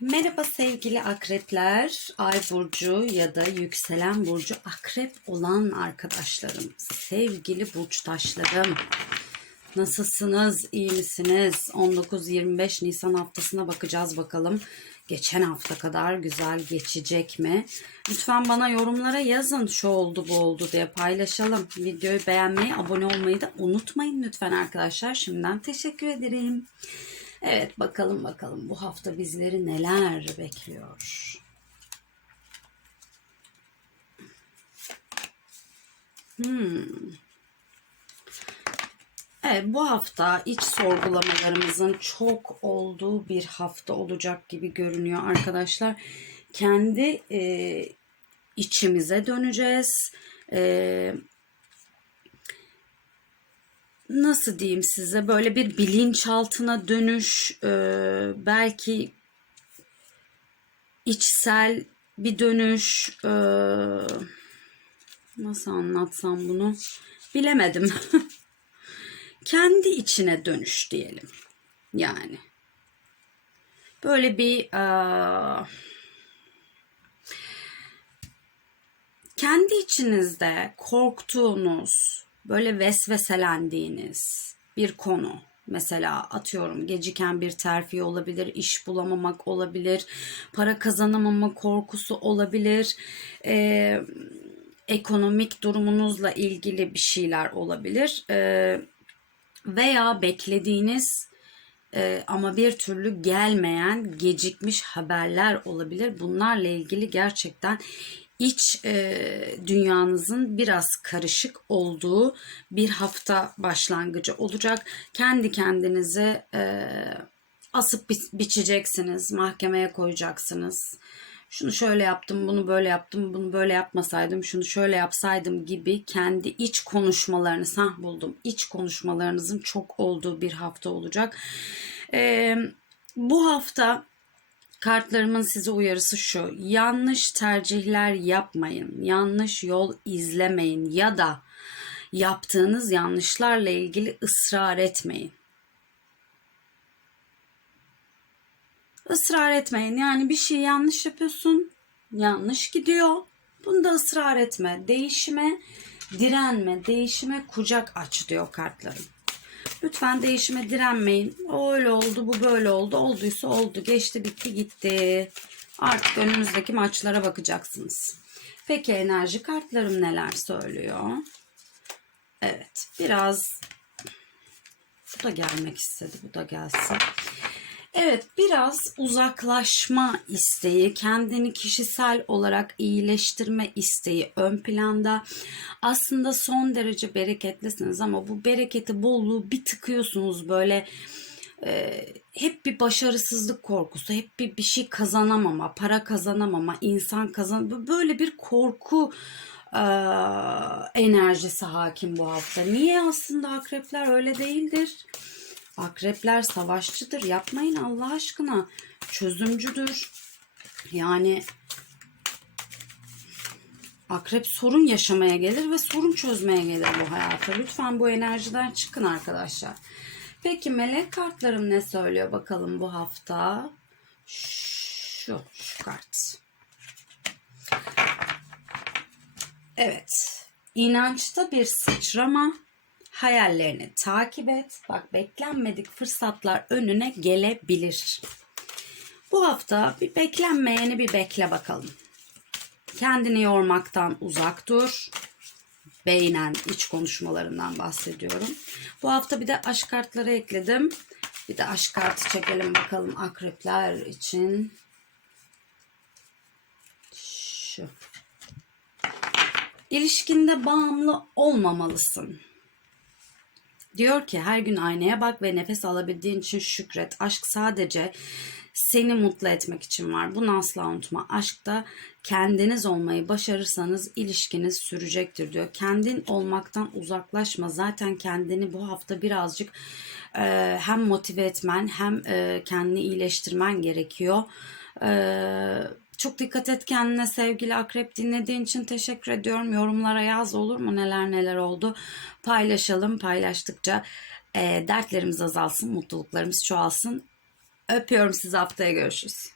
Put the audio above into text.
Merhaba sevgili akrepler, ay burcu ya da yükselen burcu akrep olan arkadaşlarım, sevgili burçtaşlarım. Nasılsınız, iyi misiniz? 19-25 Nisan haftasına bakacağız bakalım. Geçen hafta kadar güzel geçecek mi? Lütfen bana yorumlara yazın şu oldu bu oldu diye paylaşalım. Videoyu beğenmeyi, abone olmayı da unutmayın lütfen arkadaşlar. Şimdiden teşekkür ederim. Evet bakalım bakalım bu hafta bizleri neler bekliyor. Hmm. Evet bu hafta iç sorgulamalarımızın çok olduğu bir hafta olacak gibi görünüyor arkadaşlar. Kendi e, içimize döneceğiz. E, nasıl diyeyim size böyle bir bilinçaltına dönüş e, belki içsel bir dönüş e, nasıl anlatsam bunu? Bilemedim. Kendi içine dönüş diyelim yani. Böyle bir e, kendi içinizde korktuğunuz böyle vesveselendiğiniz bir konu. Mesela atıyorum geciken bir terfi olabilir, iş bulamamak olabilir, para kazanamama korkusu olabilir, e, ekonomik durumunuzla ilgili bir şeyler olabilir e, veya beklediğiniz e, ama bir türlü gelmeyen gecikmiş haberler olabilir. Bunlarla ilgili gerçekten iç e, dünyanızın biraz karışık olduğu bir hafta başlangıcı olacak. Kendi kendinize e, asıp bi- biçeceksiniz, mahkemeye koyacaksınız. Şunu şöyle yaptım, bunu böyle yaptım, bunu böyle yapmasaydım, şunu şöyle yapsaydım gibi kendi iç konuşmalarını sah buldum. İç konuşmalarınızın çok olduğu bir hafta olacak. E, bu hafta Kartlarımın size uyarısı şu. Yanlış tercihler yapmayın. Yanlış yol izlemeyin ya da yaptığınız yanlışlarla ilgili ısrar etmeyin. Israr etmeyin. Yani bir şey yanlış yapıyorsun. Yanlış gidiyor. Bunda ısrar etme. Değişime direnme. Değişime kucak aç diyor kartlarım. Lütfen değişime direnmeyin. O öyle oldu, bu böyle oldu. Olduysa oldu. Geçti, bitti, gitti. Artık önümüzdeki maçlara bakacaksınız. Peki enerji kartlarım neler söylüyor? Evet, biraz bu da gelmek istedi. Bu da gelsin. Evet biraz uzaklaşma isteği, kendini kişisel olarak iyileştirme isteği ön planda. Aslında son derece bereketlisiniz ama bu bereketi bolluğu bir tıkıyorsunuz böyle e, hep bir başarısızlık korkusu, hep bir bir şey kazanamama, para kazanamama, insan kazan böyle bir korku e, enerjisi hakim bu hafta. Niye aslında akrepler öyle değildir? Akrepler savaşçıdır. Yapmayın Allah aşkına. Çözümcüdür. Yani akrep sorun yaşamaya gelir ve sorun çözmeye gelir bu hayata. Lütfen bu enerjiden çıkın arkadaşlar. Peki melek kartlarım ne söylüyor bakalım bu hafta? Şu, şu kart. Evet. İnançta bir sıçrama, hayallerini takip et. Bak beklenmedik fırsatlar önüne gelebilir. Bu hafta bir beklenmeyeni bir bekle bakalım. Kendini yormaktan uzak dur. Beynen iç konuşmalarından bahsediyorum. Bu hafta bir de aşk kartları ekledim. Bir de aşk kartı çekelim bakalım akrepler için. Şu. İlişkinde bağımlı olmamalısın. Diyor ki her gün aynaya bak ve nefes alabildiğin için şükret. Aşk sadece seni mutlu etmek için var. Bunu asla unutma. Aşkta kendiniz olmayı başarırsanız ilişkiniz sürecektir diyor. Kendin olmaktan uzaklaşma. Zaten kendini bu hafta birazcık e, hem motive etmen hem e, kendini iyileştirmen gerekiyor. Eee çok dikkat et kendine sevgili akrep dinlediğin için teşekkür ediyorum. Yorumlara yaz olur mu neler neler oldu. Paylaşalım paylaştıkça e, dertlerimiz azalsın mutluluklarımız çoğalsın. Öpüyorum sizi haftaya görüşürüz.